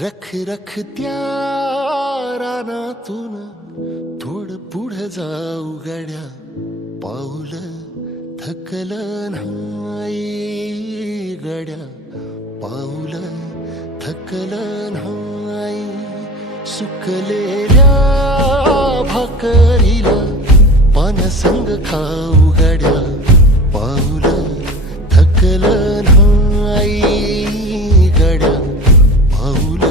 रख रख त्या रानातून थोडं पुढं जाऊ गड्या, पाऊल थकलं नाही गड्या, पाऊल थकलं नाही. सुकलेल्या भाकरीला पानसंग खाऊ गड्या, पाऊल थकलं नाही गड्या, पाऊल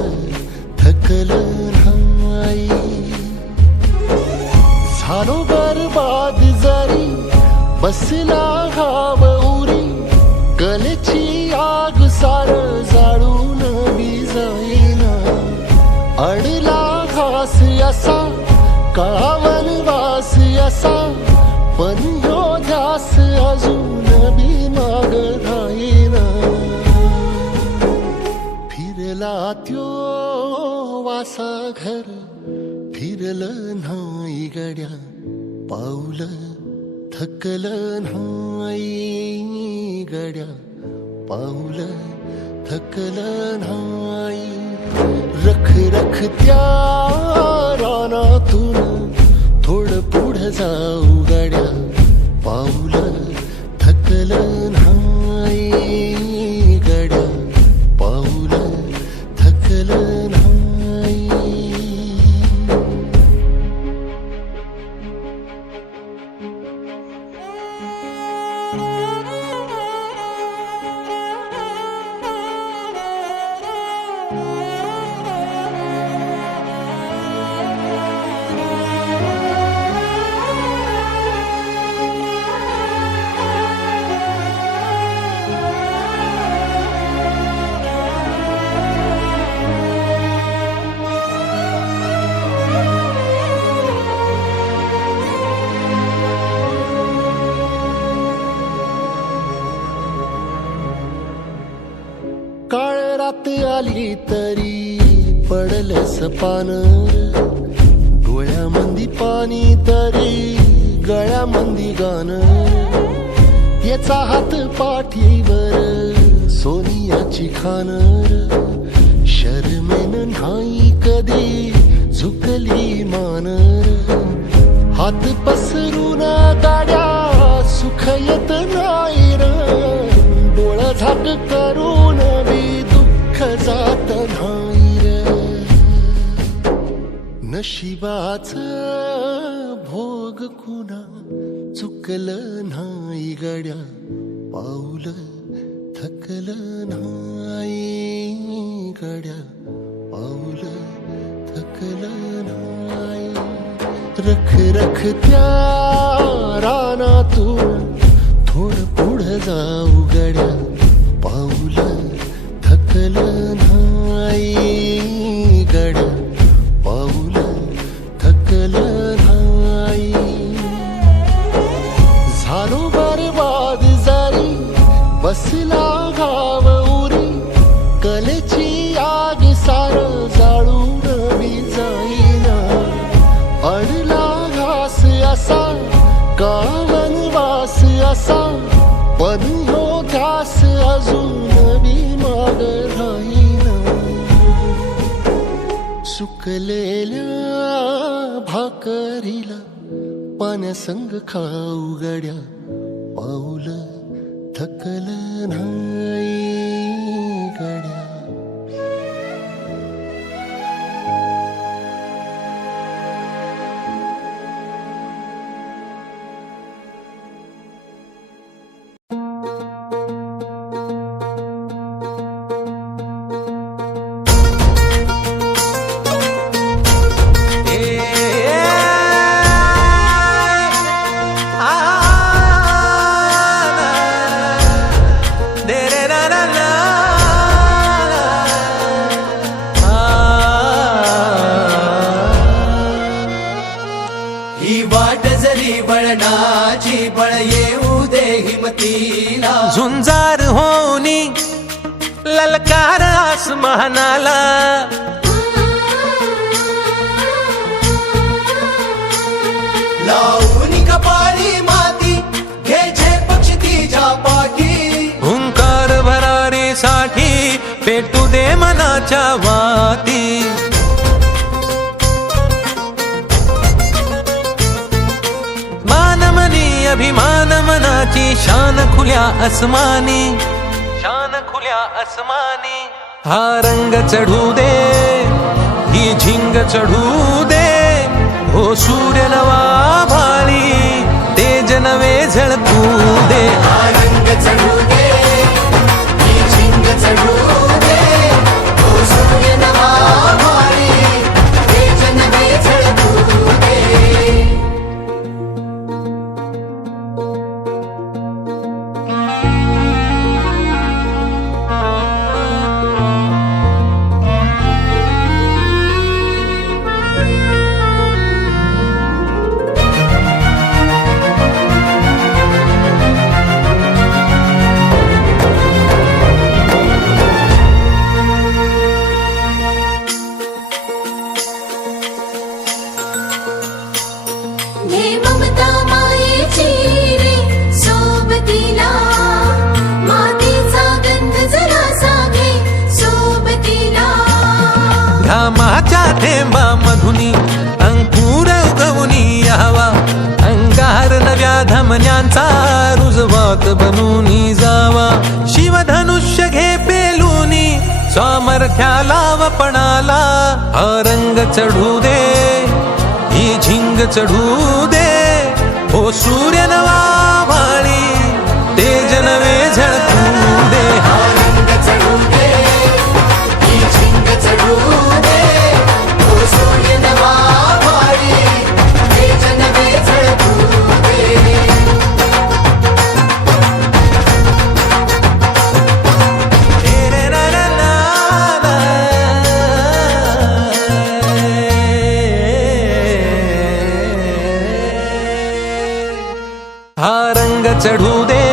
थकलं नाही. झालो बरबाद जरी बसला घाव उरी, कलेची आग सार जाळून विजाईना. अडला घास असा काळा वनवास असा, पण ह्यो ध्यास अजून बी माग राहीना. फिरला त्यो वासा घर फिरलं नाही गड्या, पाऊल थकलं नाही गड्या, पाऊल थकलं नाही. रख रख त्या रानातून थोडं पुढं जाऊ गड्या, पाऊल थकलं नाही गड्या, पाऊल थकलं नाही. काळ रात आली तरी पडलंस पान, डोळ्यामंदी पाणी तरी गळ्यामंदी गाणं. याचा हात पाठीवर सोनियाची खान, शर्मेन नाही कधी झुकली मान. हात पसरून गाड्या सुख येत नाही र, डोळा झाक करून बी दुःख जात नाही र. नशिबाच भोग कुणा चुकलं नाही गड्या, पाऊल थकलं नाही गड्या, पाऊल थकलं नाही. रख रख त्या रानातून थोडं पुढं जाऊ गड्या, पाऊल थकलं नाही गड्या, पाऊल थकलं नाही. झालो बरबाद जरी बसला घाव उरी, कलेची आग सार जाळून विजाईना. अडला घास असा का वनवास असा, पण ह्यो ध्यास अजून बी माग राहीना. सुकलेल्या भाकरीला पाण्यासंग खाऊ गड्या, पाऊल थकलं नाही गड्या. Dere आणि बळ येऊ दे हिमतीला. झुंजार होनी ललकार आसमानाला, लावून कपाळी माती घे पक्ष तिच्या पाठी. हुंकार भरारीसाठी पेटू दे मनाच्या वाती. मानमनी अभिमान मनाची शान खुल्या आसमानी, शान खुल्या आसमानी. हा रंग चढू दे, ही झिंग चढू दे, हो सूर्य नवा भाळी तेज नवे झळकू दे. हा रंग चढू दे, ही झिंग चढू दे, हो सूर्य नवा भाळी तेज नवे झळकू दे. घे ममता मायेची रे सोबतीला, मातीचा गंध जरासा घे सोबतीला. घामाच्या थेंबा मधुनी अंकुर उगवूनी यावा, अंगार नव्या धमन्यांचा रुजवात बनूनी जावा. शिवधनुष्य घे पेलूनी सामर्थ्याला वपणाला. हा रंग चढू दे, ही झिंग चढू दे, हो सूर्य नवा भाळी तेज नवे झळकू दे. हा रंग चढू दे, ही झिंग चढू दे, हो सूर्य नवा भाळी तेज नवे झळकू दे. हा रंग चढू दे,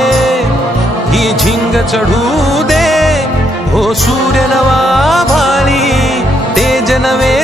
ही झिंग चढू दे, हो सूर्य नवा भाळी तेज नवे